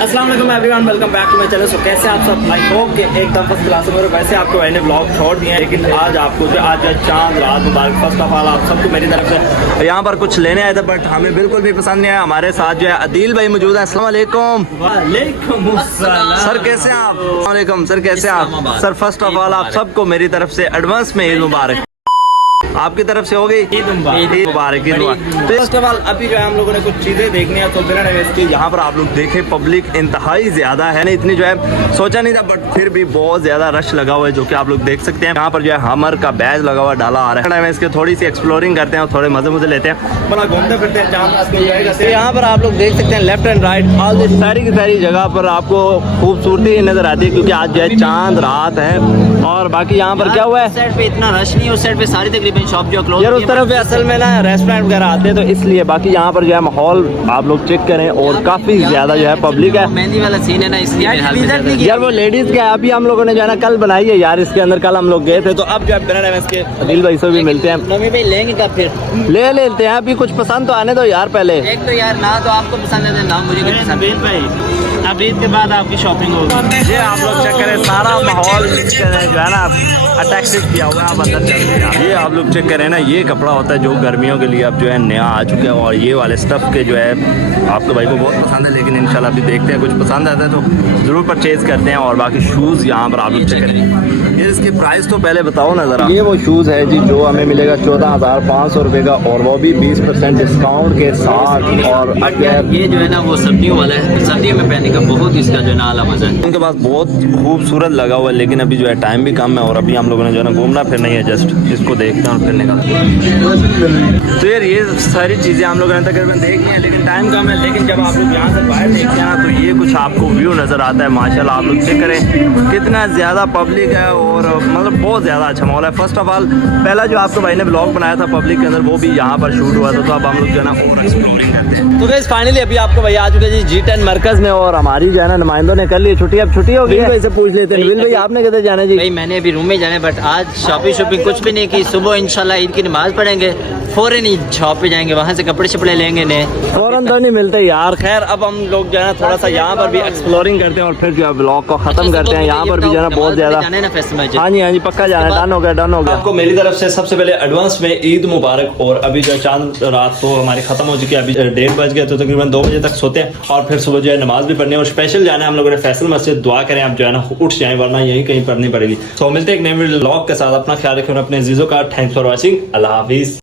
अस्सलाम वालेकुम everyone, welcome back to my channel. So कैसे आप सब? आई होप कि एकदम फर्स्ट क्लास में। वैसे आपको मैंने ब्लॉग छोड़ दिए हैं, लेकिन आज आपको जो आज चांद रात मुबारक। फर्स्ट ऑफ ऑल आप सबको मेरी तरफ से यहाँ पर कुछ लेने आए थे, बट हमें बिल्कुल भी पसंद नहीं आया। हमारे साथ जो है अदील भाई मौजूद है। अस्सलाम वालेकुम। वालेकुम अस्सलाम। सर कैसे हैं आप? अस्सलाम वालेकुम सर, कैसे हैं आप? सर फर्स्ट ऑफ ऑल आप सबको मेरी तरफ से एडवांस में ईद मुबारक। आपकी तरफ से हो गई ईद मुबारक। ईद मुबारक, ईद मुबारक। तो फर्स्ट ऑफ ऑल अभी जो है हम लोगों ने कुछ चीज़ें देखनी है, तो बिना टाइम इसकी यहाँ पर आप लोग देखें पब्लिक इंतहाई ज़्यादा है ना, इतनी जो है सोचा नहीं था, बट फिर भी बहुत ज़्यादा रश लगा हुआ है, जो कि आप लोग देख सकते हैं। यहाँ पर जो है हमर का बैज लगा हुआ डाला आ रहा है। इसके थोड़ी सी एक्सप्लोरिंग करते हैं और थोड़े मजे मुझे लेते हैं, बड़ा घूमते फिरते हैं। तो यहाँ पर आप लोग देख सकते हैं left and right all this सारी की सारी जगह पर आपको खूबसूरती नजर आती है, क्योंकि आज जो है चांद रात है। और बाकी यहाँ पर क्या हुआ है, साइड पे इतना रश नहीं है, उस साइड पे सारी तकरीबन शॉप जो क्लोज यार उस तरफ पे असल में ना रेस्टोरेंट वगैरह आते हैं, तो इसलिए। बाकी यहाँ पर जो है माहौल आप लोग चेक करें, और काफी ज्यादा जो है पब्लिक है। मेहंदी वाला सीन है ना, इसलिए मेरे हाल में यार वो लेडीज का अभी हम लोगों ने जो है ना कल बनाई है यार, इसके अंदर कल हम लोग गए थे। तो अब जो है बिना टाइम इसके अदील भाई से भी मिलते हैं, नवी भाई लेंगे कब फिर? ले लेते हैं। अभी कुछ पसंद तो आने दो यार पहले। एक तो यार ना तो आपको पसंद है ना मुझे कुछ पसंद है भाई। अब ईद के बाद आपकी शॉपिंग होगी। ये आप लोग चेक करें, सारा माहौल जो है ना अट्रैक्टिव किया हुआ है। आप अंदर चलते हैं, ये आप लोग चेक करें ना, ये कपड़ा होता है जो गर्मियों के लिए अब जो है नया आ चुका है, और ये वाले स्टफ के जो है आपके भाई को बहुत पसंद है। लेकिन इंशाल्लाह अभी देखते हैं, कुछ पसंद आता है तो ज़रूर परचेज़ करते हैं। और बाकी शूज़ यहाँ पर आप लोग चेक करें, ये इसकी प्राइस तो पहले बताओ ना ज़रा। ये वो शूज़ है जी जो हमें मिलेगा 14,500 रुपये का, और वो भी 20% डिस्काउंट के साथ। और ये जो है ना वो सर्दियों वाला है, सर्दियों में पहनने का बहुत इसका जो है ना आला मजा है। उनके पास बहुत खूबसूरत लगा हुआ है, लेकिन अभी जो है टाइम भी कम है, और अभी हम लोगों ने जो है ना घूमना फिरना ही है, जस्ट इसको देखते हैं और फिरने का। तो यार ये सारी चीज़ें हम लोगों ने तकरीबन देख ली हैं, लेकिन टाइम कम है। लेकिन जब आप लोग यहाँ से बाहर देखते हैं ना, तो ये कुछ आपको व्यू नज़र आता है। माशाल्लाह आप लोग चेक करें कितना ज़्यादा पब्लिक है, और मतलब बहुत ज़्यादा अच्छा माहौल है। फर्स्ट ऑफ ऑल पहला जो आपको भाई ने ब्लॉग बनाया था पब्लिक के अंदर, वो भी यहाँ पर शूट हुआ था। तो अब हम लोग जो है ना और एक्सप्लोरिंग करते हैं। तो गाइस फाइनली अभी आपको भाई आ चुके जी G10 मरकज़ में, और हमारी जो है ना नुमाइंदों ने कर ली छुट्टी। अब छुट्टी हो गई है, से पूछ लेते हैं नबील भाई आपने किधर जाना जी? भाई मैंने अभी रूम में जाना है, बट आज शॉपिंग कुछ भी नहीं की। सुबह इंशाल्लाह ईद की नमाज पढ़ेंगे, फौरन ही शॉप पे जाएंगे, वहाँ से कपड़े शपड़े लेंगे ने। फौरन तो नहीं मिलते यार। खैर अब हम लोग जो है ना थोड़ा सा यहाँ पर भी एक्सप्लोरिंग करते हैं, और फिर जो है ब्लॉग को खत्म करते हैं। यहाँ पर भी जो है ना बहुत ज्यादा। हाँ जी पक्का जाना है, डन हो गया डन हो गया। आपको मेरी तरफ से सबसे पहले एडवांस में ईद मुबारक। और अभी जो चांद रात तो हमारी खत्म हो चुकी है, अभी 1:30 बज गया, तो तकरीबन 2 बजे तक सोते हैं, और फिर सुबह जो है नमाज भी पढ़नी है। और स्पेशल जाना है हम लोगों ने फैसल मस्जिद। दुआ करें आप जो है ना उठ जाए, वरना यही कहीं पढ़नी पड़ेगी। तो मिलते हैं एक नए व्लॉग के साथ। अपना ख्याल रखें, अपने अजीजों का। Thanks for watching. Allah Hafiz.